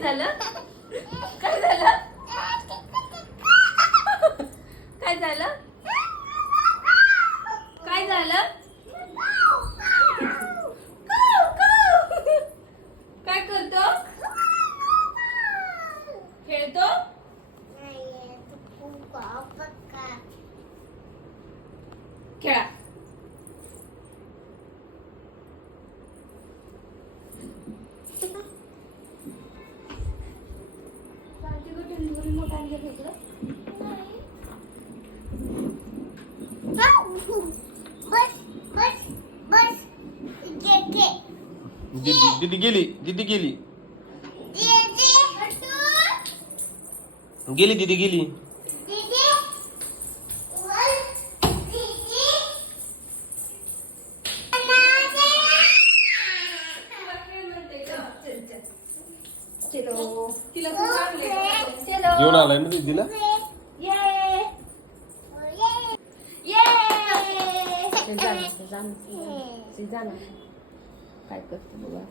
झालं? काय झालं? काय झालं? काय झालं? काय करतो? खेळतो? खेळा. दीदी गेली दीदी गेली. गेली दिदी गेली. तिला खूप घेऊन आलाय ना दीदीला? ये ये काय करतो बघा